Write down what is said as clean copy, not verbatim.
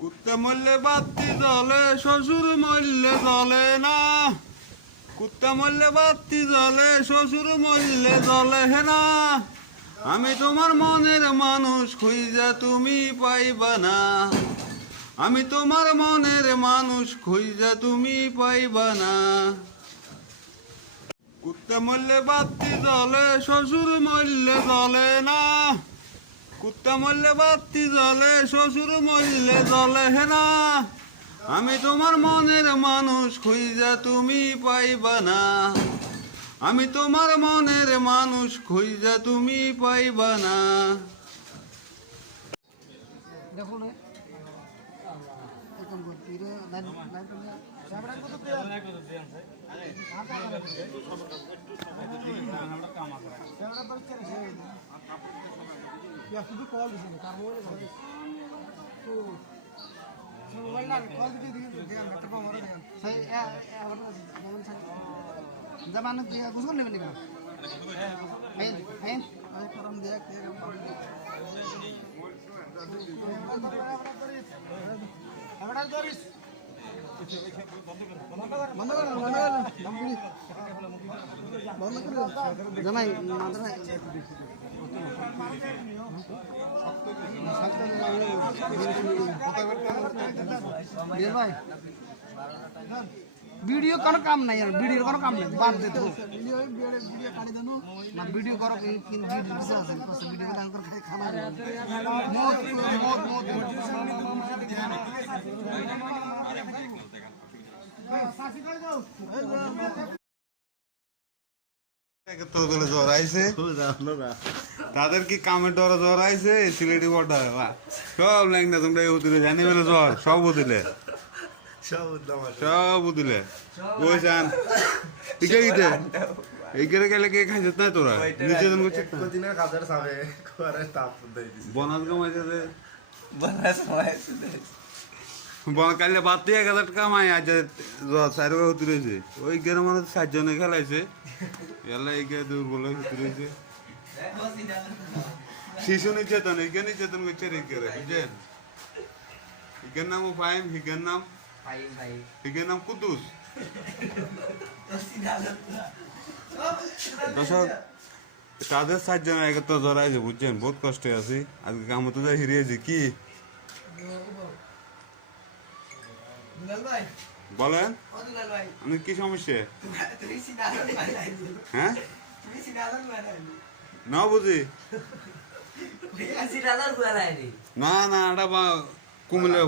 কুত্তা মরলে বাতি জ্বলে, শ্বশুর মরলে জ্বলে না। কুত্তা মরলে বাতি জ্বলে, শ্বশুর মরলে জ্বলে না। আমি তোমার মনের মানুষ খুঁজা তুমি পাইবা না। আমি তোমার মনের মানুষ খুঁজা তুমি পাইবা না। কুত্তা মরলে বাতি জ্বলে, শ্বশুর মরলে জ্বলে না। কুত্তা মরলে বাতি জ্বলে, শ্বশুর মরলে জ্বলে না। আমি তোমার মনের মানুষ খুঁজা তুমি পাইবা না। আমি তোমার মনের মানুষ খুঁজা তুমি পাইবা না। जमानत दिया कुछ नहीं बनेगा है है करम दिया के हमरा दरिस बंद कर जमाई मात्र नहीं भाई वीडियो करो काम नहीं यार वीडियो करो काम नहीं बात दे दो वीडियो काट देनो ना वीडियो करो कि वीडियो से तो वीडियो डाल कर खाना मौत मौत मौत सासी कर दो জ্বর আইছে তাদের কি কামের ডর জ্বর আইছে সিলেটি বর্ডার সব ল্যাংদা তোমরা জানি বলে জ্বর সব দিলে সব দিলে ওই যান ইকে গিতে এইখানে গেলে কে খাইছত না তোরা নিচে জন করছিস কদিনের কাজের সাবে করে তাপ দেই দিছি বনাস কামাইছে যে বনাস হয়েছে বন কালে বাতি 1000 টাকা কামাই আজ চার টাকা হতে রয়েছে ওই গের মানে 7 জনে খেলাইছে এলা এইকে দুর্বল হতে রয়েছে শিশু নিচেতন এইকে নিচেতন করছে রে করে বুঝছেন ইকের নাম ফাইম হিকের নাম হিকের নাম কুদ্দুস দর্শক তাদের 7 জন একে তো জড়াইছে বুঝছেন বহুত কষ্টে আছি আজকে কাম তো যাই হিরিয়েছি কি দুলাল ভাই বলেন ও দুলাল ভাই আমি কি সমস্যা তুমি সিনাদন বানাই হ্যাঁ তুমি সিনাদন বানাই না বুঝি সিনাদন বানাই না না এটা কুমিল্লা